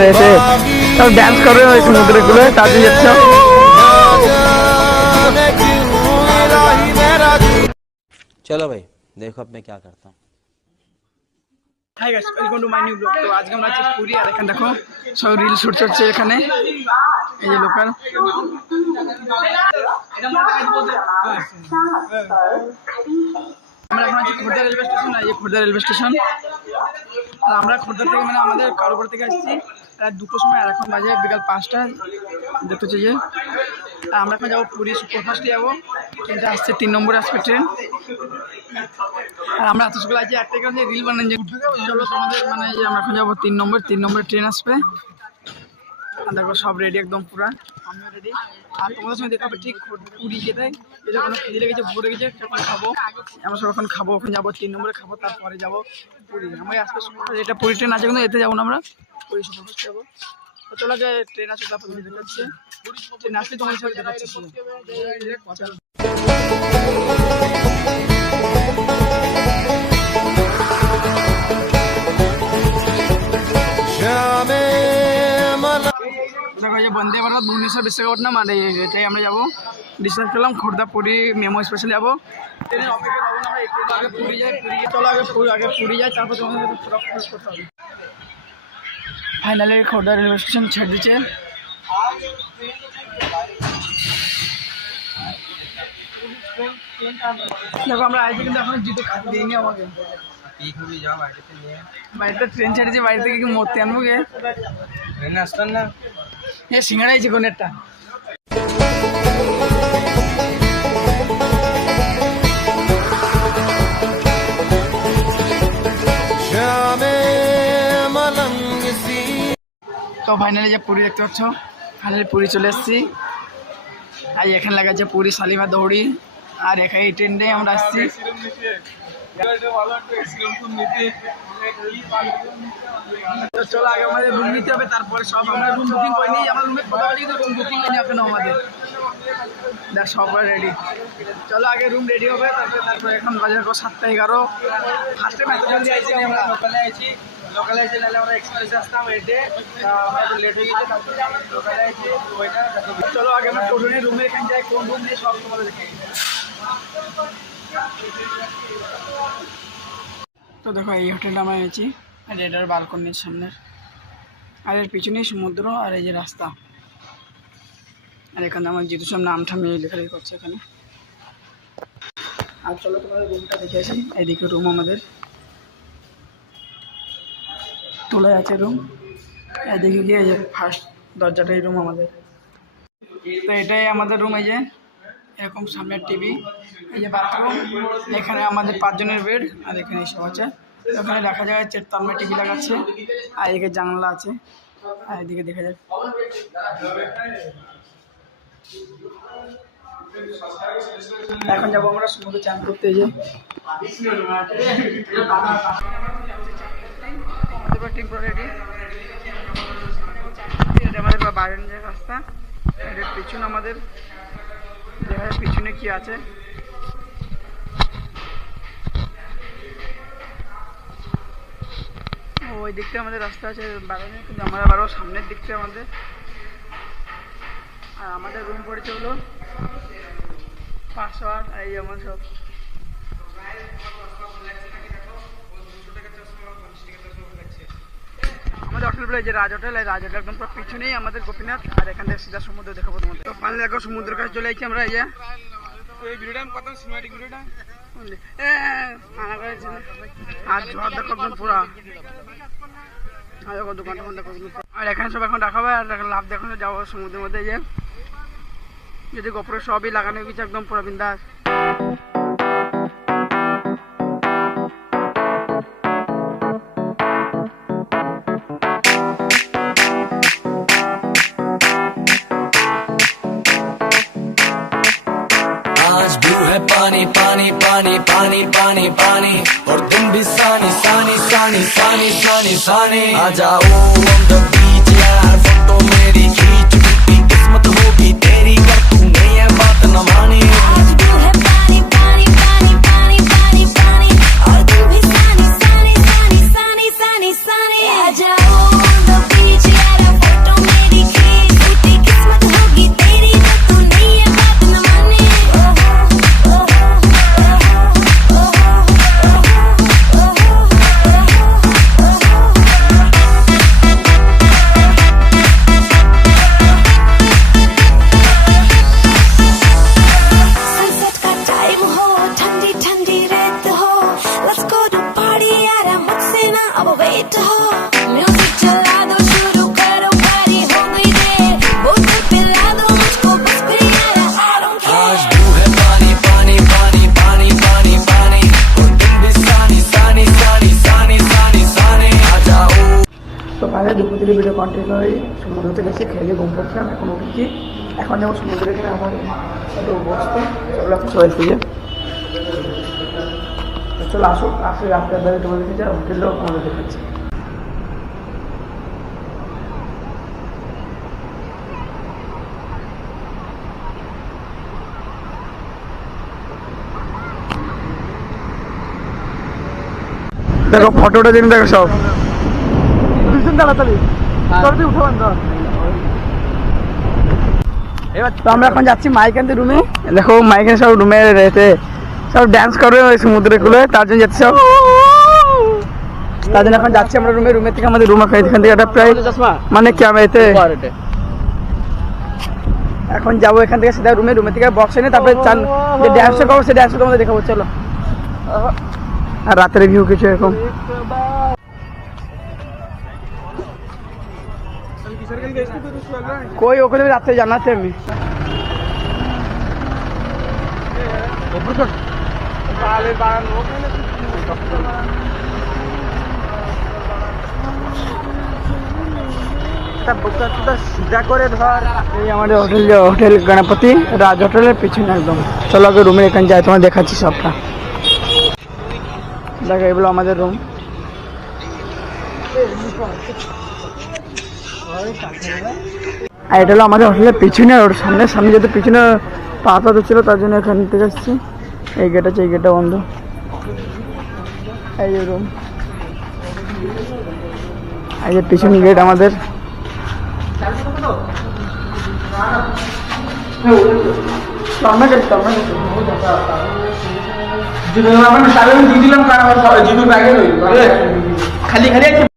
রাস্তায় এসে ড্যান্স করবে ওই সমুদ্রের গুলো তাতে যাচ্ছ। चलो भाई देखो अब मैं क्या करता हूँ। Hi guys, welcome to my new blog. তো আজকে আমরা আছি পুরী, আর এখানে দেখো সব রিল শুট হচ্ছে এখানে, এই যে লোকাল। আমরা এখন আছি খোর্ধা রেলওয়ে স্টেশন, এই যে খোর্ধা রেলওয়ে স্টেশন। আর আমরা খোর্ধা থেকে মানে আমাদের কারোবার থেকে আসছি রাত 2টোর সময়, আর এখন বাজে বিকাল 5টা। দেখতে হচ্ছে যে আমরা এখন যাবো পুরী সুপারফাস্টে যাবো, ট্রেনটা আসছে 3 নম্বরে আসবে ট্রেন। আর আমরা এত সকাল আছি একটা কারণে রিল বানান যে চলো তোমাদের মানে যে আমরা এখন যাবো 3 নম্বরে ট্রেন আসবে। আর দেখো সব রেডি একদম পুরা, আমিও রেডি। আর তোমাদের সঙ্গে দেখাবো ঠিক পুরী যেটাই, এটা কোনো খিদে লেগেছে ভরে গেছে তখন খাবো। আমরা সব এখন খাবো, ওখানে যাবো 3 নম্বরে খাবো, তারপরে যাবো পুরী। আমরা আজকে এটা পুরী ট্রেন আছে কিন্তু এতে যাবো না, আমরা পুরী সুপারফাস্ট যাবো। তো চলো আগে ট্রেন আসবে তারপর দেখাচ্ছে, ট্রেন আসলে তোমাদের সাথে দেখাচ্ছে। বন্দে ভারত ভুবনেশ্বর বিশাখাপট্টনম, আর এটাই আমরা যাবো। ডিসচার্জ করলাম খোর্ধা পুরী মেমো স্পেশাল যাবো। ট্রেনের অপেক্ষা পাবো না, আমরা একটু আগে পুরী যাই। চলো আগে পুরী যাই, তারপর তোমাদের করতে হবে। ফাইনালি খোর্ধা রেলওয়ে স্টেশন ছেড়ে দিচ্ছে। দেখো আমরা আইছি কিন্তু এখন জুতো খাতে দিইনি আমাকে। বাড়িতে ট্রেন ছেড়েছি, বাড়ি থেকে কি মরতে আনবো গে? ট্রেন আসতাম না, এ সিঙ্গারা আইছে কোন একটা। তো ফাইনালি যে পুরী দেখতে পাচ্ছ, ফাইনালি পুরী চলে এসেছি। আর এখানে লাগাচ্ছে পুরী শালিমার দৌড়ি, আর এখানে এই ট্রেন দিয়ে আমরা আসছি। তো চলো আগে আমাদের রুম নিতে হবে, তারপরে সব আমরা রুম বুকিং করে নিই। আমার রুমে কথা বলি তো রুম বুকিং নেই এখনো আমাদের, দেখ সবাই রেডি। চলো আগে রুম রেডি হবে, তারপরে এখন বাজে 7:11। ফার্স্টে এত জলদি আইছি, আমরা লোকালে এসে নাহলে আমরা এক্সপ্রেসে আসতাম। এটে আমরা একটু লেট হয়ে গেছে, তারপরে লোকালে এসে ওইটা। চলো আগে আমরা টোটো নিয়ে রুমে এখানে যাই, কোন রুম নিয়ে সব তোমাদের দেখে। তো দেখো এই হোটেলটা আমরা এনেছি, আর এটার বালকনির সামনের, আর এর পিছনেই সমুদ্র, আর এই যে রাস্তা। আর এখানে আমার যেহেতু সব নাম ঠাম লেখালেখি করছে এখানে। আর চলো তোমাদের রুমটা দেখে আসি। এইদিকে রুম আমাদের তোলা আছে রুম, এদিকে গিয়ে এই যে ফার্স্ট দরজাটাই রুম আমাদের। তো এটাই আমাদের রুম, এই যে এরকম সামনের টিভি, এই যে বাথরুম, এখানে আমাদের 5 জনের বেড, আর এখানে এসব আছে। ওখানে দেখা যায় 4 তলমে টিভি লাগাচ্ছে, আর এদিকে জানলা আছে, আর এদিকে দেখা যায়। এখন যাবো আমরা সমুদ্রে চান করতে। যে আমাদের বাইরের যে রাস্তা, এটার পিছনে আমাদের দেখা যায় পিছনে কি আছে। ওই দিকটা আমাদের রাস্তা আছে বাগানে, কিন্তু আমরা আরও সামনের দিকটা আমাদের। আর আমাদের রুম পড়েছে হলো 508। এই যেমন সব আমাদের হোটেল বলে যে রাজ হোটেল, এই রাজ হোটেল একদম পুরো পিছনেই আমাদের গোপীনাথ। আর এখান থেকে সিধা সমুদ্র দেখাবো তোমাদের। তো ফাইনালি দেখো সমুদ্রের কাছে চলে এসেছি আমরা। এই যে ভিডিওটা কত সিনেমাটিক ভিডিওটা আর ঝড় দেখো একদম পুরা, আর দেখো দোকানটা দেখো। আর এখানে সব এখন রাখা হবে, আর লাভ দেখো যাবো সমুদ্রের মধ্যে। যে যদি গোপরে সবই লাগানো গেছে একদম পুরা বিন্দাস। आज ब्लू है पानी पानी पानी पानी पानी पानी, और दिन भी सानी सानी सानी सानी सानी सानी। आ जाओ on the beach यार, फोटो मेरी खींच, टूटी किस्मत होगी तेरी कर तू नहीं है बात न मानी। आज ब्लू है पानी पानी पानी पानी पानी पानी, और दिन भी सानी सानी सानी सानी सानी सानी। आ जाओ on the beach यार, ভিডিও কন্টিনিউ হয়ে সমুদ্র থেকে এসে খেলে ঘুম পড়ছে। আমি এখন উঠেছি, এখন যাবো সমুদ্রে এখানে আমার একটা বসতে চলো এখন সবাই খুঁজে চলো আসুক, আসলে রাস্তার ধারে তোমাদের দেখেছি আর হোটেলও আমাদের দেখাচ্ছে। দেখো ফটোটা দিন, দেখো সব তাড়াতাড়ি উঠাবেন তো। এবার তো আমরা এখন যাচ্ছি মাইকান্তি রুমে। দেখো মাইকান সব রুমে রয়েছে, সব ড্যান্স করবে ওই সমুদ্রে কুলে, তার জন্য যাচ্ছি সব, তার জন্য এখন যাচ্ছি আমরা রুমে। রুমের থেকে আমাদের রুম এখান থেকে একটা প্রায় মানে কি আমরা এতে এখন যাবো এখান থেকে সিধা রুমে। রুমের থেকে বক্স এনে তারপরে চান যে ড্যান্সটা করবো সেই ড্যান্সটা তোমাদের দেখাবো চলো। আর রাতের ভিউ কিছু এরকম। कोई ओके रास्ते जाना थे मैं सीधा करे धर हमारे होटल गणपति राज होटल पीछे एकदम। चलो आगे रूमे एखान जाए तुम्हें देखा सबटा देखो एगुलो हमारे रूम। আর এটা হলো আমাদের হোটেলের পিছনে, ওর সামনে সামনে যেহেতু পিছনে পাতা তো ছিল তার জন্য এখান থেকে আসছি। এই গেট আছে, এই গেটটা বন্ধ। এই যে রুম, এই যে পিছনে গেট আমাদের। খালি খালি